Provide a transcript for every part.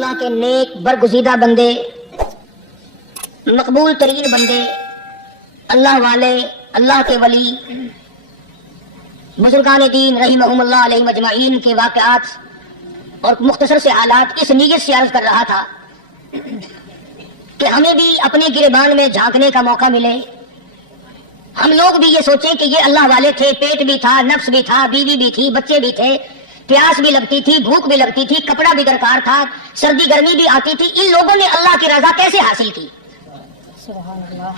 اللہ کے نیک برگزیدہ بندے، مقبول ترین بندے، اللہ والے، اللہ کے ولی، بزرگان دین رحمہم اللہ علیہ مجمعین کے واقعات اور مختصر سے حالات اس نیت سے عرض کر رہا تھا کہ ہمیں بھی اپنے گریبان میں جھانکنے کا موقع ملے، ہم لوگ بھی یہ سوچیں کہ یہ اللہ والے تھے، پیٹ بھی تھا، نفس بھی تھا، بیوی بھی تھی، بچے بھی تھے، پیاس بھی لگتی تھی، بھوک بھی لگتی تھی، کپڑا بھی درکار تھا، سردی گرمی بھی آتی تھی، ان لوگوں نے اللہ کی رضا کیسے حاصل کی؟ سبحان اللہ۔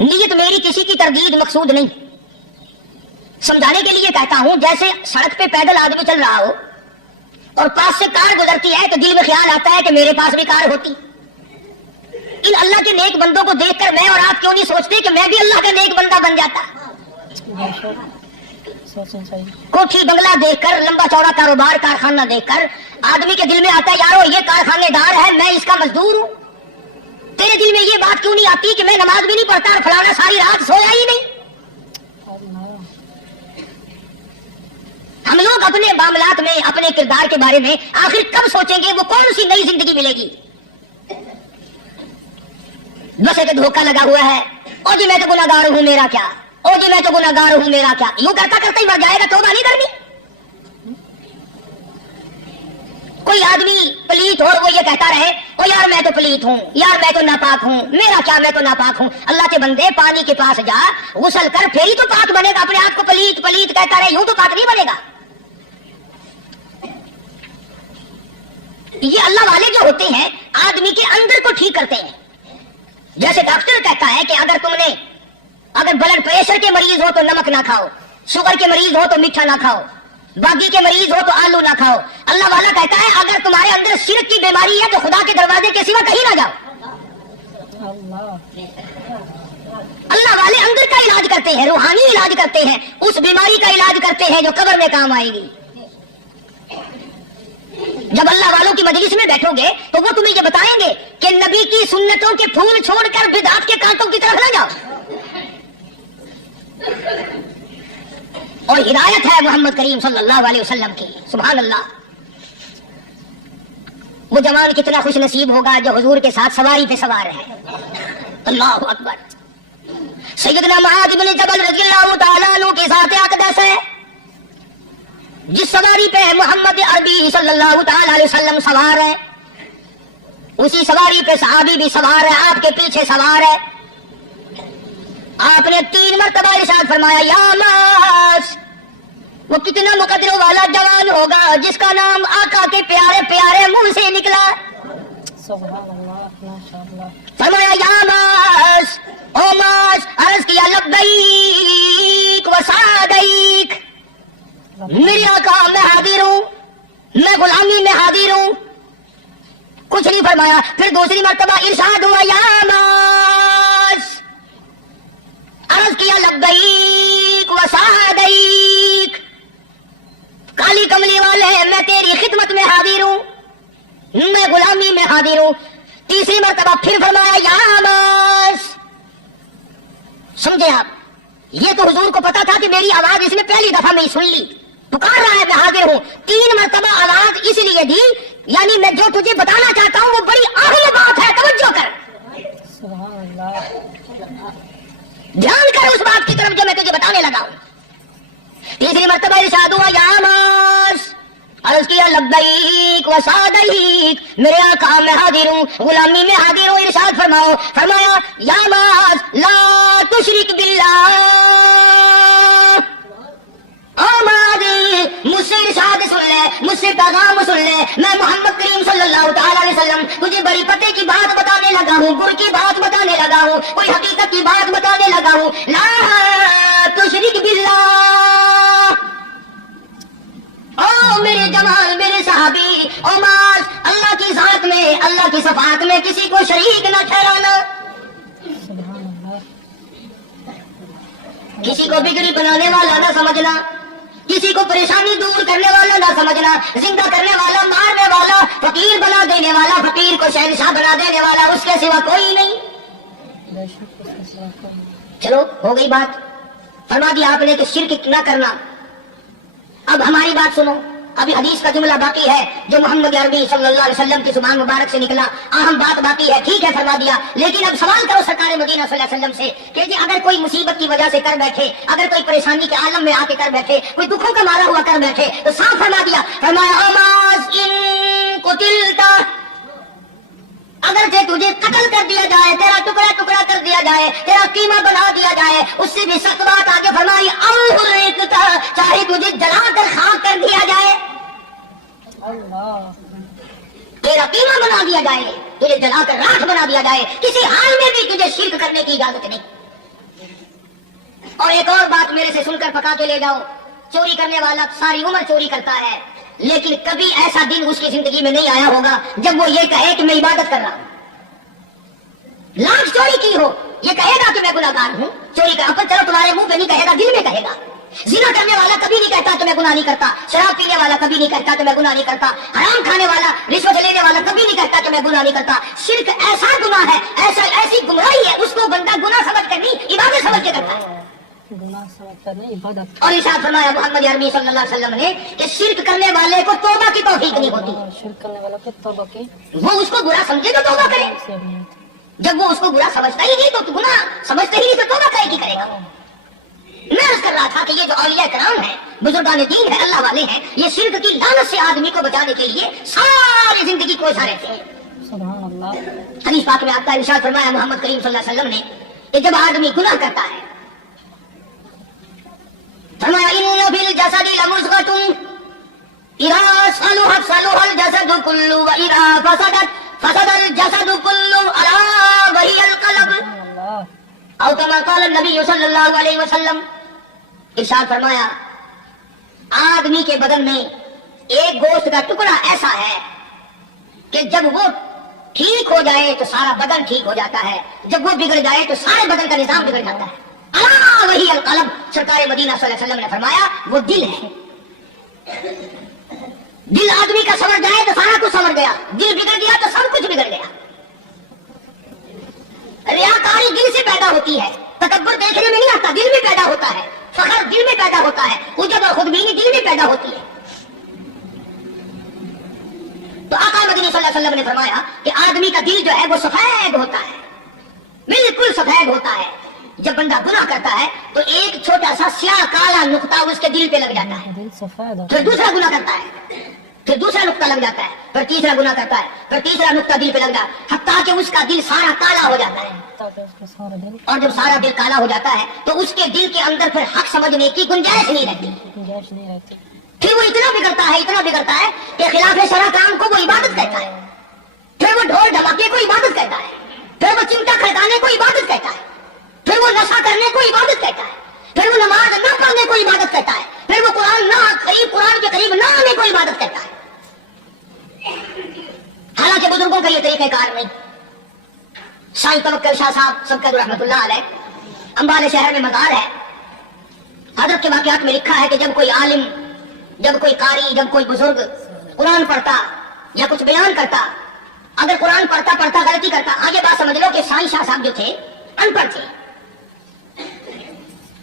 نیت میری کسی کی تردید مقصود نہیں، سمجھانے کے لیے کہتا ہوں جیسے سڑک پہ پیدل آدمی چل رہا ہو اور پاس سے کار گزرتی ہے تو دل میں خیال آتا ہے کہ میرے پاس بھی کار ہوتی۔ ان اللہ کے نیک بندوں کو دیکھ کر میں اور آپ کیوں نہیں سوچتے کہ میں بھی اللہ کا نیک بندہ بن جاتا؟ کوٹھی بنگلہ دیکھ کر، لمبا چوڑا کاروبار، کارخانہ دیکھ کر آدمی کے دل میں آتا ہے یارو یہ کارخانے دار ہے، میں اس کا مزدور ہوں۔ تیرے دل میں یہ بات کیوں نہیں آتی کہ میں نماز بھی نہیں پڑھتا اور فلانا ساری رات سویا ہی نہیں؟ ہم لوگ اپنے معاملات میں، اپنے کردار کے بارے میں آخر کب سوچیں گے؟ وہ کون سی نئی زندگی ملے گی؟ بس ایک دھوکہ لگا ہوا ہے، او جی میں تو گناہگار ہوں میرا کیا، او جی میں تو گناہگار ہوں میرا کیا، یوں کرتا کرتا ہی مر جائے گا، توبہ نہیں کرنی۔ کوئی آدمی پلیت ہو اور وہ یہ کہتا رہے او یار میں تو پلیت ہوں، یار میں تو ناپاک ہوں، میرا کیا میں تو ناپاک ہوں۔ اللہ کے بندے پانی کے پاس جا، غسل کر، پھر ہی تو پاک بنے گا۔ اپنے آپ کو پلیت پلیت کہتا رہے، یوں تو پاک نہیں بنے گا۔ یہ اللہ والے جو ہوتے ہیں آدمی کے اندر کو ٹھیک کرتے ہیں۔ جیسے ڈاکٹر کہتا ہے کہ اگر بلڈ پریشر کے مریض ہو تو نمک نہ کھاؤ، شوگر کے مریض ہو تو میٹھا نہ کھاؤ، باقی کے مریض ہو تو آلو نہ کھاؤ۔ اللہ والا کہتا ہے اگر تمہارے اندر شرک کی بیماری ہے تو خدا کے دروازے کے سوا کہیں نہ جاؤ۔ اللہ والے اندر کا علاج کرتے ہیں، روحانی علاج کرتے ہیں، اس بیماری کا علاج کرتے ہیں جو قبر میں کام آئے گی۔ جب اللہ والوں کی مجلس میں بیٹھو گے تو وہ تمہیں یہ بتائیں گے کہ نبی کی سنتوں کے پھول چھوڑ کر بدعت کے کانٹوں کی طرف نہ جاؤ۔ اور ہدایت ہے محمد کریم صلی اللہ علیہ وسلم کی، سبحان اللہ۔ وہ جوان کتنا خوش نصیب ہوگا جو حضور کے ساتھ سواری پہ سوار ہے۔ اللہ اکبر۔ سیدنا معاذ بن جبل رضی اللہ تعالیٰ عنہ کے ساتھ اقدس ہے، جس سواری پہ محمد عربی صلی اللہ تعالی علیہ وسلم سوار ہے، اسی سواری پہ صحابی بھی سوار ہے، آپ کے پیچھے سوار ہے۔ آپ نے 3 مرتبہ ارشاد فرمایا یا معاذ۔ وہ کتنا مقدروں والا جوان ہوگا جس کا نام آقا کے پیارے پیارے منہ سے نکلا۔ سبحان اللہ، ماشاءاللہ۔ فرمایا یا معاذ، او معاذ، عرض کیا لبیک و سعدیک، میری آقا میں حاضر ہوں، میں غلامی میں حاضر ہوں۔ کچھ نہیں فرمایا، پھر دوسری مرتبہ ارشاد ہوا یا معاذ، عرض کیا لبیک و سعدیک، کالی کملی والے میں تیری خدمت میں حاضر ہوں، میں غلامی میں حاضر ہوں۔ تیسری مرتبہ پھر فرمایا یا معاذ۔ سمجھے آپ؟ یہ تو حضور کو پتا تھا کہ میری آواز اس نے پہلی دفعہ میں ہی سن لی، پکار رہا ہے میں حاضر ہوں۔ 3 مرتبہ آواز اس لیے دی، یعنی میں جو تجھے بتانا چاہتا ہوں وہ بڑی اہم بات ہے، توجہ کر، سبحان اللہ۔ دھیان کر اس بات کی طرف جو میں تجھے بتانے لگا ہوں۔ تیسری مرتبہ ارشاد ہوا یا معاذ، عرض کیا لبیک و سعدیک، میرے آقا میں حاضر ہوں، غلامی میں حاضر ہوں۔ ارشاد فرماؤ، فرمایا یا معاذ لا تشرک باللہ۔ او معاذ، مجھ سے ارشاد سن لے، مجھ سے پیغام سن لے، میں محمد کریم صلی اللہ تعالی علیہ وسلم تجھے بڑی پتے کی بات بتانے لگا ہوں، گر کی بات بتانے لگا ہوں، کوئی حقیقت کی بات بتانے لگا ہوں۔ لا تشرک باللہ۔ او میرے جمال، میرے صحابی، او معاذ، اللہ کی ذات میں، اللہ کی صفات میں کسی کو شریک نہ ٹھہرانا، سبحان اللہ۔ کسی کو بگڑی بنانے والا نہ سمجھنا، کسی کو پریشانی دور کرنے والا نہ سمجھنا، زندہ کرنے والا، مارنے والا، فقیر بنا دینے والا، فقیر کو شہنشاہ بنا دینے والا، اس کے سوا کوئی نہیں۔ چلو ہو گئی بات، فرما دیا آپ نے کہ شرک نہ کرنا۔ اب ہماری بات سنو، ابھی حدیث کا جملہ باقی ہے جو محمد عربی صلی اللہ علیہ وسلم کی زبان مبارک سے نکلا، اہم بات باقی ہے، ٹھیک ہے فرما دیا، لیکن اب سوال کرو سرکار مدینہ صلی اللہ علیہ وسلم سے کہ جی اگر کوئی مصیبت کی وجہ سے کر بیٹھے، اگر کوئی پریشانی کے عالم میں آ کے کر بیٹھے، کوئی دکھوں کا مارا ہوا کر بیٹھے، تو صاف فرما دیا، فرمایا آماز ان قتلتا، اگر تجھے قتل کر دیا جائے، تیرا ٹکڑا ٹکڑا کر دیا جائے، تیرا قیمہ بنا دیا جائے، اس سے بھی سخت بات آگے فرمائی اورکتا، چاہے تجھے جلا کر خاک کر دیا جائے، اللہ تیرا قیمہ بنا دیا جائے، تجھے جلا کر راکھ بنا دیا جائے، کسی حال میں بھی تجھے شرک کرنے کی اجازت نہیں۔ اور ایک اور بات میرے سے سن کر پکا کے لے جاؤ، چوری کرنے والا ساری عمر چوری کرتا ہے، لیکن کبھی ایسا دن اس کی زندگی میں نہیں آیا ہوگا جب وہ یہ کہے کہ میں عبادت کر رہا ہوں۔ لاکھ چوری کی ہو، یہ کہے گا کہ میں گناہگار ہوں، چوری کا اپن چلو تمہارے منہ پہ نہیں کہے گا، دل میں کہے گا۔ زنا کرنے والا کبھی نہیں کہتا کہ میں گناہ نہیں کرتا، شراب پینے والا کبھی نہیں کہتا کہ میں گناہ نہیں کرتا، حرام کھانے والا، رشوت لینے والا کبھی نہیں کہتا کہ میں گناہ نہیں کرتا۔ شرک ایسا گناہ ہے، ایسی گمراہی ہے، اس کو بندہ گناہ سمجھ کر نہیں، عبادت سمجھ کے کرتا ہے۔ گناہ سمجھ کر نہیں، عبادت۔ اور ارشاد فرمایا محمد عربی صلی اللہ علیہ وسلم نے کہ شرک کرنے والے کو توبہ کی توفیق نہیں ہوتی، شرک کرنے والا کو توبہ کی وہ اس کو برا سمجھے تو توبہ کرے، سے نہیں ہوتی۔ جب وہ اس کو برا سمجھتا ہی نہیں تو گناہ سمجھتا ہی نہیں تو توبہ کرے کی کرے گا۔ میں عرض کر رہا تھا کہ یہ جو اولیاء کرام ہیں، بزرگان دین ہیں، اللہ والے ہیں، یہ شرک کی لعنت سے آدمی کو بچانے کے لیے ساری زندگی کوشاں رہتے ہیں۔ سبحان اللہ۔ حدیث پاک میں آتا ہے، ارشاد فرمایا محمد کریم صلی اللہ علیہ وسلم نے کہ جب آدمی گناہ کرتا ہے، فرمایا ان فی الجسد لمضغۃ اذا صلحت صلح الجسد كله واذا فسدت فسد الجسد كله الا وهي القلب، سبحان اللہ۔ او كما قال النبی صلی اللہ علیہ وسلم، ارشاد فرمایا آدمی کے بدن میں ایک گوشت کا ٹکڑا ایسا ہے کہ جب وہ ٹھیک ہو جائے تو سارا بدن ٹھیک ہو جاتا ہے، جب وہ بگڑ جائے تو سارے بدن کا نظام بگڑ جاتا ہے۔ الا وہی القلب، سرکار مدینہ صلی اللہ علیہ وسلم نے فرمایا وہ دل ہے۔ دل آدمی کا سمجھ جائے تو سارا کچھ سمجھ گیا، دل بگڑ گیا تو سب کچھ بگڑ گیا۔ ریاکاری دل سے پیدا ہوتی ہے، تکبر دیکھنے میں نہیں آتا، دل میں پیدا ہوتا ہے، فخر دل میں پیدا ہوتا ہے، عجب اور خودبینی دل میں پیدا ہوتی ہے۔ تو آقا مدنی صلی اللہ علیہ وسلم نے فرمایا کہ آدمی کا دل جو ہے وہ سفید ہوتا ہے، بالکل سفید ہوتا ہے۔ جب بندہ گناہ کرتا ہے تو ایک چھوٹا سا سیاہ کالا نقطہ اس کے دل پہ لگ جاتا ہے، دل سفید ہوتا پھر دوسرا گناہ کرتا ہے، پھر دوسرا نقطہ لگ جاتا ہے، پھر تیسرا گناہ کرتا ہے، پھر تیسرا نقطہ دل پہ لگ جاتا ہے، حتیٰ کہ اس کا دل سارا کالا ہو جاتا ہے۔ تاکہ اس کا سارا دل اور جب سارا دل کالا ہو جاتا ہے تو اس کے دل کے اندر پھر حق سمجھنے کی گنجائش نہیں رہتی، گنجائش نہیں رہتی۔ پھر وہ اتنا بگڑتا ہے کہ خلاف شرع کام کو وہ عبادت کہتا ہے، پھر وہ ڈھول دھماکے کو عبادت کہتا ہے، پھر وہ چمٹا کھڑکانے کو عبادت کہتا ہے، پھر وہ نشہ کرنے کو عبادت کہتا ہے، پھر وہ نماز نہ پڑھنے کو عبادت کہتا ہے، پھر وہ قرآن کے قریب نہ آنے کو عبادت کہتا ہے۔ حالانکہ بزرگوں کا یہ طریقہ کار نہیں۔ شاہی توکل شاہ صاحب سبقت رحمۃ اللہ علیہ، امبالے شہر میں مزار ہے، حضرت کے واقعات میں لکھا ہے کہ جب کوئی عالم، جب کوئی قاری، جب کوئی بزرگ قرآن پڑھتا یا کچھ بیان کرتا، اگر قرآن پڑھتا پڑھتا غلطی کرتا، آگے بات سمجھ لو کہ شاہی شاہ صاحب جو تھے ان پڑھ تھے،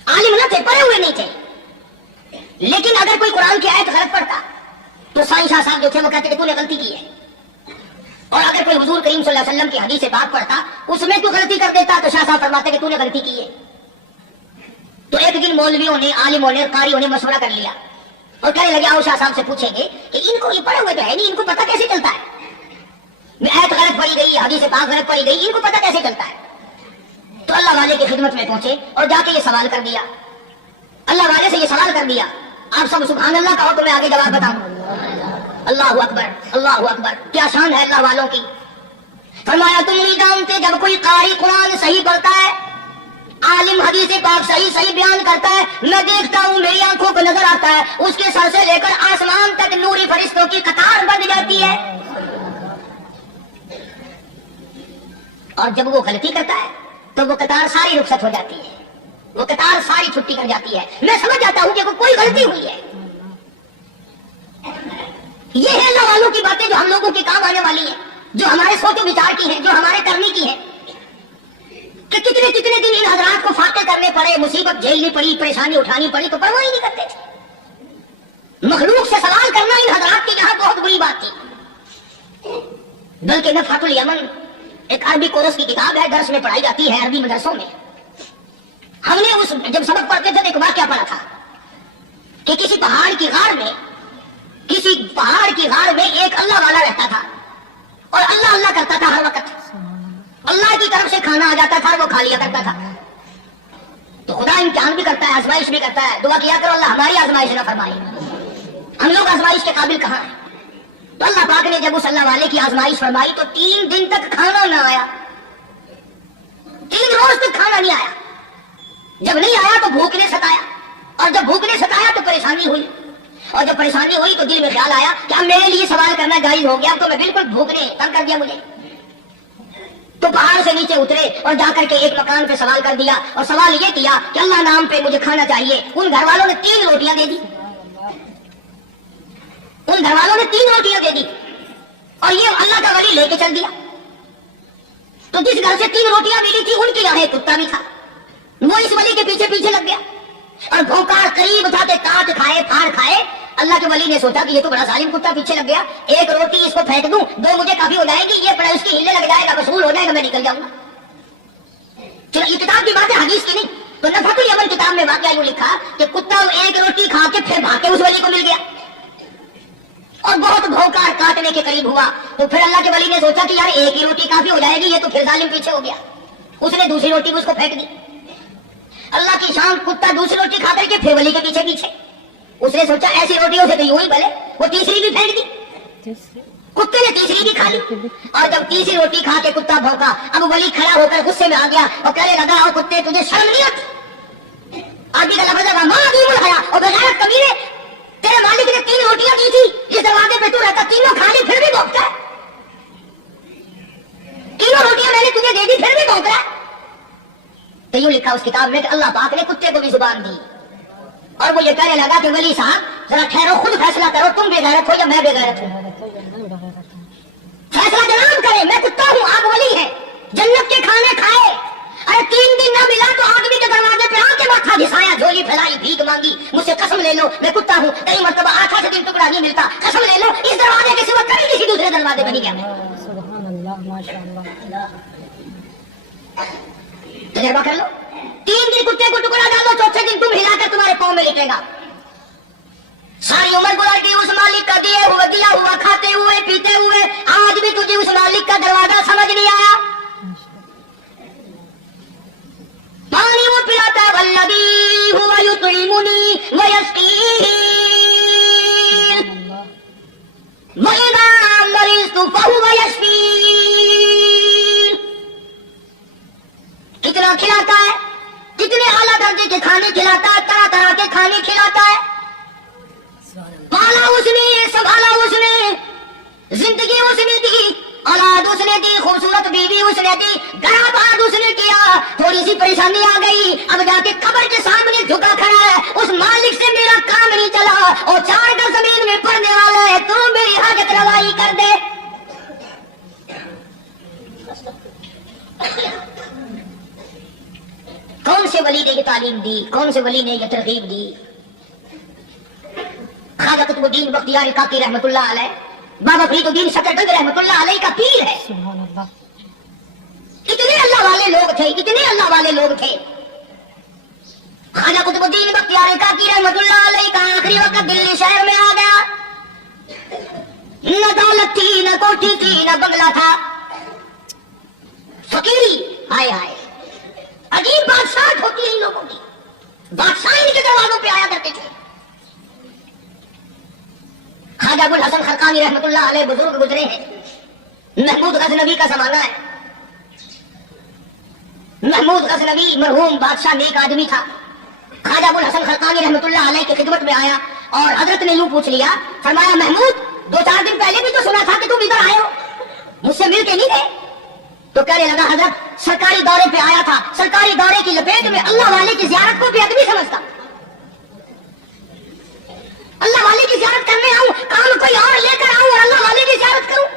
عالم نہ تھے، پڑھے ہوئے نہیں تھے، لیکن اگر کوئی قرآن کی آیت غلط پڑھتا تو شاہی شاہ صاحب جو تھے وہ کہتے کہ تو نے غلطی کی ہے، اور اگر کوئی حضور کریم صلی اللہ علیہ وسلم کی حدیث سے بات پڑھتا اس میں تو غلطی کر دیتا تو شاہ صاحب فرماتے کہ تو نے غلطی کی ہے۔ تو ایک دن مولویوں نے، عالموں نے، قاریوں نے مشورہ کر لیا اور کہنے لگے آؤ شاہ صاحب سے پوچھیں گے کہ ان کو یہ پڑھے ہوئے تو ہے نہیں، ان کو پتہ کیسے چلتا ہے، آیت غلط پڑھی گئی، حدیث پاک غلط پڑھی گئی، ان کو پتہ کیسے چلتا ہے۔ تو اللہ والے کی خدمت میں پہنچے اور جا کے یہ سوال کر دیا، اللہ والے سے یہ سوال کر دیا، آپ سب سبحان اللہ کہو تو میں آگے جواب بتاؤں۔ اللہ اکبر، اللہ اکبر، کیا شان ہے اللہ والوں کی۔ فرمایا تم نہیں جانتے جب کوئی قاری قرآن صحیح پڑھتا ہے، عالم حدیث پاک صحیح بیان کرتا ہے، میں دیکھتا ہوں میری آنکھوں کو نظر آتا ہے اس کے سر سے لے کر آسمان تک نوری فرشتوں کی قطار بن جاتی ہے، اور جب وہ غلطی کرتا ہے تو وہ قطار ساری رخصت ہو جاتی ہے، وہ قطار ساری چھٹی کر جاتی ہے، میں سمجھ جاتا ہوں کہ کوئی غلطی ہوئی ہے۔ یہ ہے اللہ والوں کی باتیں جو ہم لوگوں کے کام آنے والی ہیں، جو ہمارے سوچ و بچار کی ہیں، جو ہمارے کرنے کی ہیں، کہ کتنے دن ان حضرات کو فاتح کرنے پڑے، مصیبت جھیلنی پڑی، پریشانی اٹھانی پڑی تو پرواہ ہی نہیں کرتے تھے۔ مخلوق سے سوال کرنا ان बुरी बात थी। बल्कि नफ़ातुल यमन एक अरबी कोर्स की किताब है, दर्स में पढ़ाई जाती है अरबी मदरसों में। हमने उस जब सबक पढ़ते थे तो एक वाक़या पढ़ा था कि किसी पहाड़ की गार में एक अल्लाह वाला रहता था और अल्लाह अल्लाह करता था हर वक्त। अल्लाह की तरफ से खाना आ जाता था और वो खा लिया करता था। तो खुदा इम्तिहान भी करता है, आजमाइश भी करता है। दुआ किया करो अल्लाह हमारी आजमाइश ना फरमाए, हम लोग आजमाइश के काबिल कहाँ हैं। तो अल्लाह पाक ने जब उस अल्लाह वाले की आजमाइश फरमाई तो 3 दिन तक खाना ना आया, 3 रोज तक खाना नहीं आया। जब नहीं आया तो भूख ने सताया, और जब भूख ने सताया तो परेशानी हुई, और जब परेशानी हुई तो दिल में ख्याल आया कि अब मेरे लिए सवाल करना जायज हो गया, तो मैं बिल्कुल भूख ने तंग कर दिया मुझे। तो पहाड़ से नीचे उतरे और जाकर के एक मकान पे सवाल कर दिया, और सवाल ये किया कि अल्लाह नाम पे मुझे खाना चाहिए। उन घर वालों ने 3 रोटियां दे दी, उन घर वालों ने 3 रोटियां दे दी, और ये अल्लाह का वली लेके चल दिया। तो जिस घर से 3 रोटियां मिली थी उनके यहाँ एक कुत्ता भी था, वो इस वली के पीछे पीछे लग गया और भौंकार करीब था के काट खाए फाड़ खाए। अल्लाह के वली ने सोचा कि ये तो बड़ा जालिम कुत्ता पीछे लग गया, एक रोटी इसको फेंक दूं, 2 मुझे काफी हो जाएगी, ये पड़ा उसकी हिलने लग जाएगा, वसूल हो जाएगा, मैं निकल जाऊंगा। चलो ये किताब की बात है, हदीस की नहीं। तो नफ़ातुल यमन किताब में वाकया यूं लिखा कि कुत्ता एक रोटी खा के फिर भाग के उस वली को मिल गया और बहुत भौंकार काटने के करीब हुआ। तो फिर अल्लाह के वली ने सोचा कि यार एक ही रोटी काफी हो जाएगी, ये तो फिर जालिम पीछे हो गया। उसने दूसरी रोटी भी उसको फेंक दी। अल्लाह की शान, कुत्ता दूसरी रोटी खा करके फिर वली के पीछे पीछे। उसने सोचा ऐसी रोटियों से तो यूं ही भले, वो तीसरी भी फेंक दी, कुत्ते ने तीसरी भी खा ली। और जब तीसरी रोटी खा के कुत्ता भौंका, अब वली खड़ा होकर गुस्से में आ गया और कहने लगा, और कुत्ते तुझे शर्म नहीं आती? आदमी का लफ्ज़ लगा, मां दी मुलाया और बेगैरत कमीने, तेरे मालिक ने 3 रोटियां दी थी, जिस दरवाजे पे तू रहता 3 खा ली, फिर भी भौंकता है। 3 रोटियां मैंने तुझे दे दी, फिर भी भौंक रहा है। तो यूं लिखा उस किताब में कि अल्लाह पाक ने कुत्ते को भी जुबान दी, और वो ये कहने लगा कि वली साहब जरा ठहरो, खुद फैसला करो, तुम बेगैरत हो या मैं बेगैरत हूं। फैसला जनाब करे, मैं कुत्ता हूं, आप वली हैं, जन्नत के खाने खाए। अरे 3 दिन ना मिला तो आदमी के दरवाजे पे आके माथा घिसाया, झोली फैलाई, भीख मांगी, मुझसे कसम ले लो मैं कुत्ता हूं। कई मरतबा 8 दिन टुकड़ा नहीं मिलता, कसम ले लो इस दरवाजे के सिवा कभी किसी दूसरे दरवाजे पे नहीं गया। तजर्बा कर लो, 3 दिन कुत्ते को टुकड़ा डालो, चौथे दिन तुम हिलाकर तुम्हारे पांव में लेटेगा। सारी उम्र गुजर गई उस मालिक का दिया हुआ खाते हुए पीते हुए, आज भी तुझे उस मालिक का दरवाजा समझ नहीं आया। पानी वो पिलाता है, वल्लदी हुवा युतइमुनी व यस्कीन व इज़ा मरिज़तु फहुवा यशफीन। कितना खिलाता है, कितने आला दर्जे के खाने खिलाता है, तरह तरह के खाने खिलाता है। पाला उसने, संभाला उसने, जिंदगी उसने दी, औलाद उसने दी, खूबसूरत बीवी उसने दी, गराबाद उसने किया। थोड़ी सी परेशानी आ गई, अब जाके कब्र के सामने झुका खड़ा है, उस मालिक से मेरा काम नहीं चला और 4 गज जमीन में पड़ने वाला है, तू मेरी हाजत रवाई कर दे। कौन से वली ने ये तालीम दी, कौन से वली ने ये तरगीब दी? ख्वाजा कुतुबुद्दीन बख्तियार काकी रहमतुल्लाह अलैह, बाबा फरीदुद्दीन शकरगंज रहमतुल्लाह अलैह का पीर है। कितने अल्लाह वाले लोग थे, कितने अल्लाह वाले लोग थे। ख्वाजा कुतुबुद्दीन बख्तियार काकी रहमतुल्लाह अलैह का आखिरी वक्त दिल्ली शहर में आ गया। न दौलत थी, न कोठी थी, न बंगला था, फकीरी। हाय हाय, अजीब बादशाह होती है इन लोगों की, बादशाह इनके दरवाजों पे आया करते थे। ख्वाजा अबुल हसन खरकानी रहमतुल्लाह अलैह बुजुर्ग गुजरे हैं, महमूद गजनवी का जमाना है। महमूद गजनवी मरहूम बादशाह नेक आदमी था। ख्वाजा अबुल हसन खरकानी रहमतुल्लाह अलैह की खिदमत में आया और हजरत ने यूं पूछ लिया, फरमाया महमूद 2-4 दिन पहले भी तो सुना था कि तुम इधर आए हो, मुझसे मिल के नहीं गए? तो कहने लगा हजरत सरकारी दौरे पे आया था, सरकारी दौरे की लपेट में अल्लाह वाले की जियारत को बेअदबी समझता, अल्लाह वाले की जियारत करने आऊं, काम कोई और लेकर आऊं और अल्लाह वाले की जियारत करूं,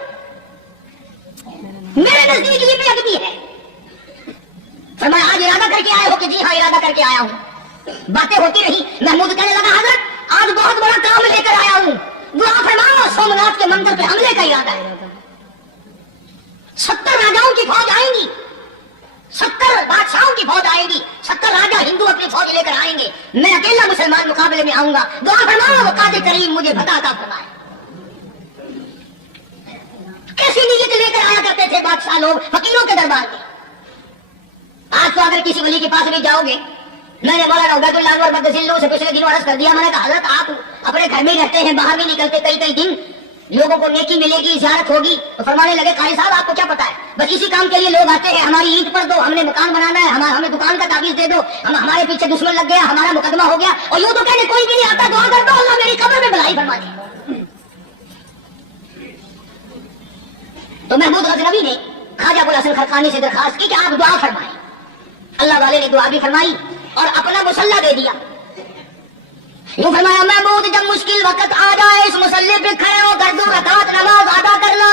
मेरे नजदीक ये बेअदबी है। फरमाया आज इरादा करके आए हो? कि जी हाँ इरादा करके आया हूं। बातें होती रही, महमूद कहने लगा हजरत आज बहुत बड़ा काम लेकर आया हूं, दुआ फरमाओ सोमनाथ के मंदिर पे हमले का इरादा है। 70 राजाओं की फौज आएंगी, 70 बादशाहों की फौज आएगी, 70 राजा हिंदू अपनी फौज लेकर आएंगे। मैं अकेला मुसलमान मुकाबले में आऊंगा। दुआ फरमाओ वो कादिर करीम मुझे फतह अता फरमाए। कैसी नीयत लेकर आया करते थे बादशाह लोग फकीरों के दरबार में। आज तो अगर किसी वली के पास भी जाओगे, मैंने मौलाना उबैदुल्लाह अनवर मद्दसिल्लू से पिछले दिनों अर्ज कर दिया, मैंने कहा हज़रत आप अपने घर में ही रहते हैं, बाहर भी निकलते कई कई दिन, लोगों को नेकी मिलेगी, ज़ियारत होगी। तो फरमाने लगे कारी साहब आपको क्या पता है, बस इसी काम के लिए लोग आते हैं, हमारी ईद पर दो, हमने मकान बनाना है, हमें दुकान का ताबीज दे दो, हमारे पीछे दुश्मन लग गया, हमारा मुकदमा हो गया, और यूं तो कहने कोई भी नहीं आता, दुआ कर दो अल्लाह मेरी कब्र में भलाई फरमा दे। तो महमूद गजनवी ने ख्वाजा अबुल हसन खरकानी से दरखास्त की कि आप दुआ फरमाएं। अल्लाह वाले ने दुआ भी फरमाई और अपना मुसल्ला दे दिया। यूं फरमाया महमूद जब मुश्किल वक्त आ जाए इस मुसल्ले पे खड़े होकर 2 रकात नमाज अदा करना।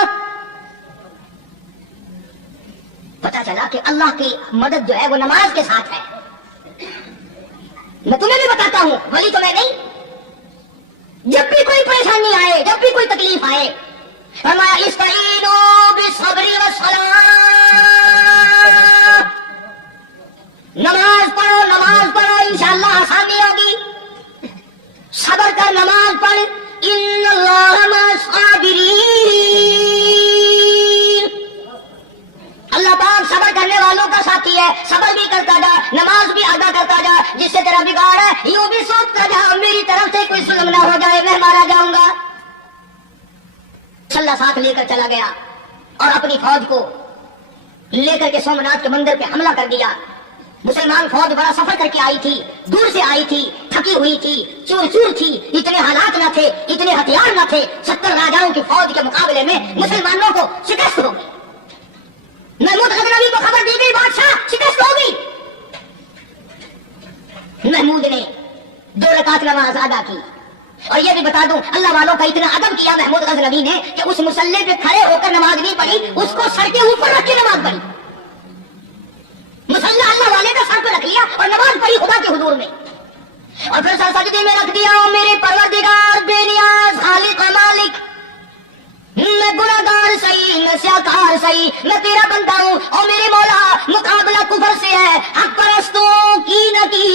पता चला कि अल्लाह की मदद जो है वो नमाज के साथ है। मैं तुम्हें भी बताता हूं, वली तो मैं नहीं। जब भी कोई परेशानी आए, जब भी कोई तकलीफ आए, फरमाया इस्तईनु बिस्सब्रि वस्सलाह, नमाज पढ़ो इंशाअल्लाह आसानी होगी। सब्र कर, नमाज पढ़, इन्नल्लाह मस्साबिरीन, अल्लाह पाक सब्र करने वालों का साथी है। सब्र भी करता जा, नमाज भी अदा करता जा, जिससे तेरा बिगाड़ है यूं भी सोचता जा मेरी तरफ से कोई जुल्म ना हो जाए, मैं मारा जाऊंगा। सल्ला साथ लेकर चला गया और अपनी फौज को लेकर के सोमनाथ के मंदिर पे हमला कर दिया। मुसलमान फौज बड़ा सफर करके आई थी, दूर से आई थी, थकी हुई थी, चूर चूर थी, इतने हालात न थे, इतने हथियार न थे। 70 राजाओं की फौज के मुकाबले में मुसलमानों को शिकस्त हो गई। महमूद गजनवी को खबर दी गई बादशाह शिकस्त हो गई। महमूद ने 2 रकात नमाज अदा की। और ये भी बता दूं, अल्लाह वालों का इतना अदब किया महमूद गजनवी ने कि उस मुसल्ले पे खड़े होकर नमाज नहीं पढ़ी, उसको सर के ऊपर रख के नमाज पढ़ी। मुसल्ला अल्लाह वाले का सर पे रख लिया और नमाज पढ़ी खुदा के हुजूर में, और फिर सर सजदे में रख दिया। मेरे परवरदिगार बेनियाज खालिक मालिक, मैं गुनाहगार सही, मैं स्याकार सही, मैं तेरा बंदा हूँ। और मेरे मौला मुकाबला कुफर से है, हक परस्तों की न की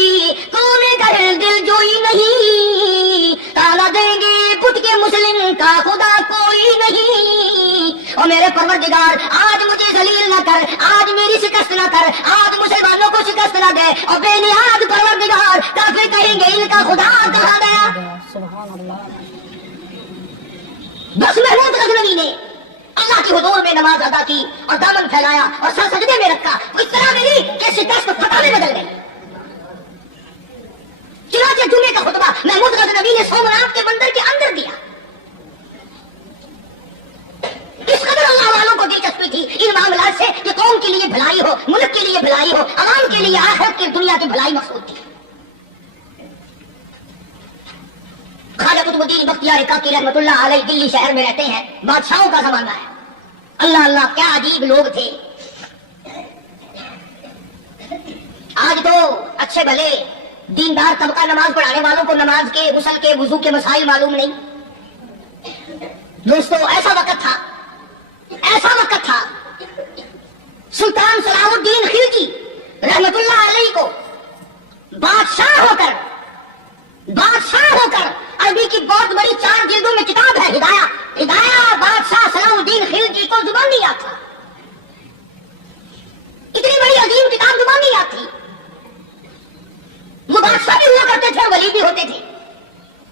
तूने कर दिल जोई नहीं, ताला देंगे पुत के मुस्लिम का खुदा कोई नहीं। और मेरे परवरदिगार आज मुझे जलील न कर, आज मेरी शिकस्त न कर, आज मुसलमानों को शिकस्त न दे। और बेनियाज परवरदिगार काफिर कहेंगे इनका खुदा कहाँ गया। सुभान अल्लाह। बस महमूद गजनवी ने अल्लाह की हुजूर में नमाज अदा की और दामन फैलाया और सर सजदे में रखा। इस तरह मिली कि शिकस्त फतह में बदल गई। चुनाचे जुमे का खुतबा महमूद गजनवी ने सोमनाथ के मंदिर के अंदर दिया। इस कदर अल्लाह वालों को दिलचस्पी थी इन मामलात से कि कौम के लिए भलाई हो, मुल्क के लिए भलाई हो, अवाम के लिए आखिरत की दुनिया की भलाई मकसूद थी। ख्वाजा कुतुबुद्दीन बख्तियार काकी रहमतुल्लाह अलैह दिल्ली शहर में रहते हैं। बादशाहों का जमाना है। अल्लाह अल्लाह क्या अजीब लोग थे। आज तो अच्छे भले दीनदार तबका नमाज पढ़ाने वालों को नमाज के, गुस्ल के, वुजू के मसाइल मालूम नहीं। दोस्तों ऐसा वक्त था सुल्तान सलाहुद्दीन खिलजी रहमतुल्लाह अलैह को बादशाह होकर अरबी की बहुत बड़ी 4 जिल्दों में किताब है हिदाया बादशाह सलाहुद्दीन खिलजी को जुबान नहीं आता। इतनी बड़ी अजीम किताब जुबान नहीं आती। वो बादशाह भी हुआ करते थे, वली भी होते थे।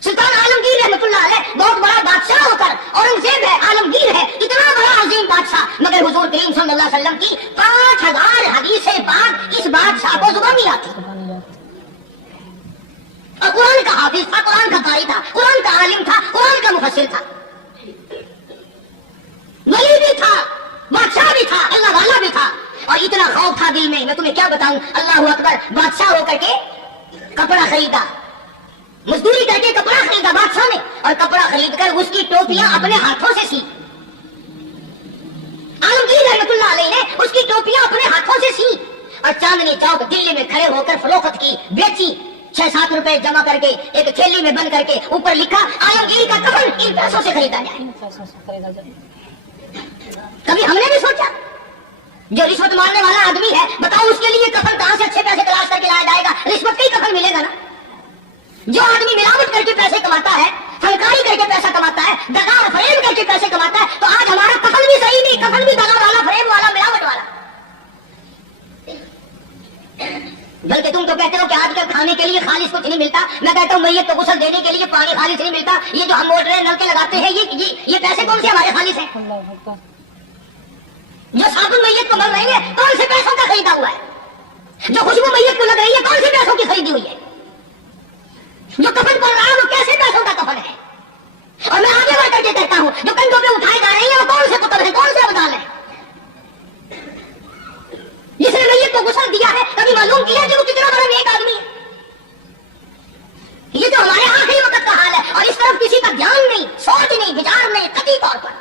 सुल्तान आलमगीर रहमतुल्लाह अलैह बहुत बड़ा बादशाह होकर, औरंगजेब है, आलमगीर है, इतना बड़ा अजीम बादशाह, मगर हुजूर करीम सल्लल्लाहु अलैहि वसल्लम की 5000 हदीसें बाद इस बादशाह को जुबान नहीं आती। और कुरान का हाफिज था, कुरान का कारी था, कुरान का आलिम था, कुरान का मुफस्सिर था, वली भी था, बादशाह भी था, अल्लाह वाला भी था। और इतना खौफ था दिल में, मैं तुम्हें क्या बताऊं। अल्लाह अकबर, बादशाह होकर के कपड़ा खरीदा, मजदूरी करके कपड़ा खरीदा बादशाह ने, और कपड़ा खरीद कर उसकी टोपियां अपने हाथों से सी। आलमगीर रहमतुल्लाह अलैह ने उसकी टोपियां अपने हाथों से सी और चांदनी चौक दिल्ली में खड़े होकर फरोख्त की, बेची। 6-7 रुपए जमा करके एक थैली में बंद करके ऊपर लिखा आलमगीर का कफन इन पैसों से खरीदा जाए। इन पैसों से खरीदा जाए। कभी हमने भी सोचा जो रिश्वत मांगने वाला आदमी है, बताओ उसके लिए कफन कहां से अच्छे पैसे तलाश करके लाया जाएगा? रिश्वत का ही कफन मिलेगा ना। जो आदमी मिलावट करके पैसे कमाता है, फनकारी करके पैसा कमाता है, दगा फरेब करके पैसे कमाता है, तो आज हमारा कफन भी सही नहीं, कफन भी दगा वाला, फरेब वाला, मिलावट वाला। बल्कि तुम तो कहते हो कि आजकल खाने के लिए खालिश कुछ नहीं मिलता। मैं कहता हूँ मैयत को गुस्ल देने के लिए पानी खालिश नहीं मिलता। ये जो हम मोटर नलके लगाते हैं, ये पैसे कौन से हमारे खालिश हैं? अल्लाह अकबर। जो साबुन मैयत को मल रही है, कौन से पैसों का खरीदा हुआ है? जो खुशबू मैयत को लग रही है, कौन से पैसों की खरीदी हुई है? जो कफन पड़ रहा है वो कैसे पैसों का कफन है? और मैं आगे बढ़ करके कहता हूँ जो कंधों पे उठाए जा रही है वो कौन से कुतुब है, कौन से अब्दाल है? जिसने मैयत को गुस्ल दिया है, कभी मालूम किया कि वो कितना बड़ा नेक आदमी है? ये तो हमारे आखिरी वक्त का हाल है, और इस तरफ किसी का ध्यान नहीं, सोच नहीं, विचार नहीं, कतई तौर पर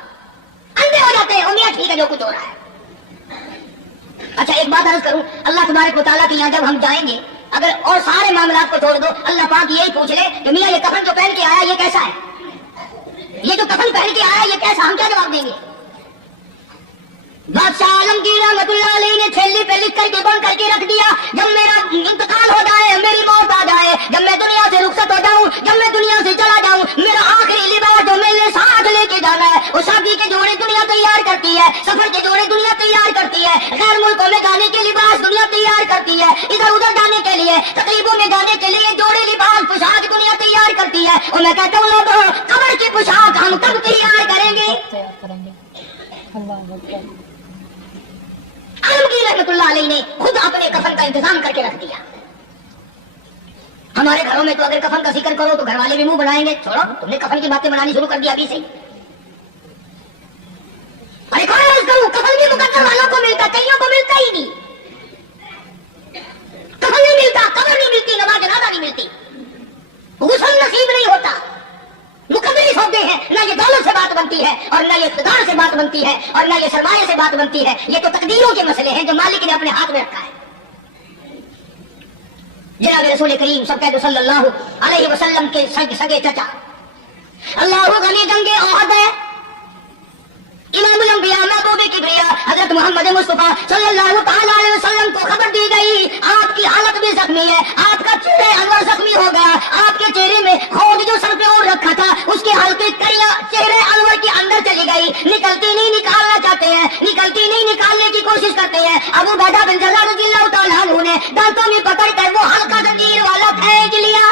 अंधे हो जाते हैं। मियां ठीक है जो कुछ हो रहा है। अच्छा एक बात अर्ज करूं, अल्लाह तबारक व तआला के यहाँ जब हम जाएंगे, अगर और सारे मामलात को छोड़ दो, अल्लाह पाक यही पूछ ले कि मियां ये कफन जो पहन के आया ये कैसा है? ये जो कफन पहन के आया ये कैसा? हम क्या जवाब देंगे? बादशाह आलमगीर रहमतुल्लाह अलैह ने थैली पे लिख करके बंद करके रख दिया, जब मेरा इंतकाल हो जाए, मेरी मौत आ जाए, जब मैं दुनिया से रुखसत हो जाऊं, जब मैं दुनिया से चला जाऊं, मेरा आखिरी लिबास जो मेरे साथ लेके जाना है, वो शादी के जोड़े दुनिया तैयार करती है, सफर के जोड़े दुनिया तैयार करती है, गैर मुल्कों में जाने के लिबास दुनिया तैयार करती है, इधर उधर जाने के लिए, तकलीफों में जाने के लिए जोड़े लिबास पोशाक दुनिया तैयार करती है। और मैं कहता हूँ लोगों, कब्र की पोशाक हम कब तैयार करेंगे? तैयार करेंगे। अल्लाह अकबर। आलमगीर रहमतुल्लाह अलैह ने खुद अपने कफन का इंतजाम करके रख दिया। हमारे घरों में तो अगर कफन का जिक्र करो तो घर वाले भी मुंह बनाएंगे, छोड़ो तुमने कफन की बातें बनानी शुरू कर दिया अभी से। अरे कौन अर्ज करूं, कफन भी मुकद्दर वालों को मिलता, कईयों को मिलता ही नहीं। कफन नहीं मिलता, कब्र नहीं मिलती, नमाज जनाजा नहीं मिलती, गुस्ल नसीब नहीं होता। मुकद्दरी सौदे हैं, ना ये दौलत से बात बनती है, और ना ये इख्तिदार से बात बनती है, और ना ये सरमाए से बात बनती है। ये तो तकदीरों के मसले हैं जो मालिक ने अपने हाथ में रखा है। जनाब रसूल करीम सल्लल्लाहु अलैहि वसल्लम के सगे चचा अल्लाह गनी जंगे ओहद है, इमामुल अंबिया महबूब किबरिया हजरत मोहम्मद मुस्तफा सल्लल्लाहु तआला अलैहि वसल्लम को खबर दी गई, आपकी हालत भी जख्मी है, आपका चेहरा अनवर जख्मी हो गया, आपके चेहरे में खोद जो सर पे ओढ़ रखा था उसके हल्के कड़ियां चेहरे अनवर के अंदर चली गई, निकलती नहीं, निकालना चाहते हैं, निकलती नहीं, निकालने की कोशिश करते हैं। अबू बैदा बिन जर्राह रज़ियल्लाहु तआला अन्हु ने दांतों में पकड़ कर वो हल्का जंजीर वाला फेंक लिया।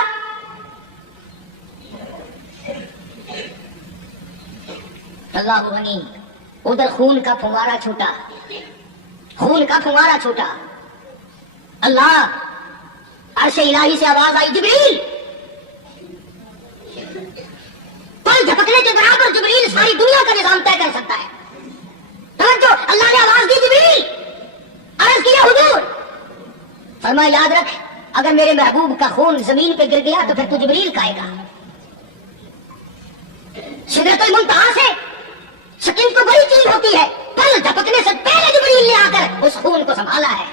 अल्लाह गनी, उधर खून का फुवारा छूटा, खून का फुवारा छूटा। अल्लाह अर्श इलाही से आवाज आई, जिब्रील। पल झपकने के बराबर जिब्रील सारी दुनिया का निजाम तय कर सकता है। तो अल्लाह ने आवाज दी, जिब्रील। अर्ज किया, हुजूर। फरमाया याद रख, अगर मेरे महबूब का खून जमीन पे गिर गया तो फिर तू जिब्रील का आएगा। सिदरतुल मुंतहा से सकीन तो बड़ी चीज होती है, पल झपकने से पहले जिब्रील ने आकर उस खून को संभाला है।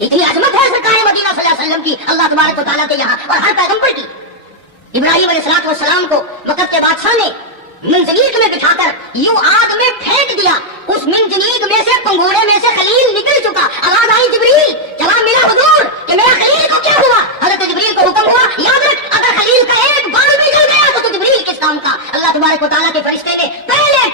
इतनी अजमत है सरकार मदीना सल्लल्लाहु अलैहि वसल्लम की, अल्लाह तबारक व तआला के यहाँ और हर पैगंबर की। इब्राहिम अलैहिस्सलाम को मक्का के बादशाह ने मंजनीक में बिठाकर यूं आग में फेंक दिया, उस मंजनीक में से, पंगोड़े में से खलील निकल चुका। आवाज आई, जिब्रील। जवाब मिला, हुजूर, कि मेरा खलील को क्या हुआ? हजरत जिब्रील को हुक्म हुआ, याद रख, अगर खलील का एक बाल भी जल गया तो जिब्रील किस काम का? अल्लाह तबारक व तआला के फरिश्ते ने पहले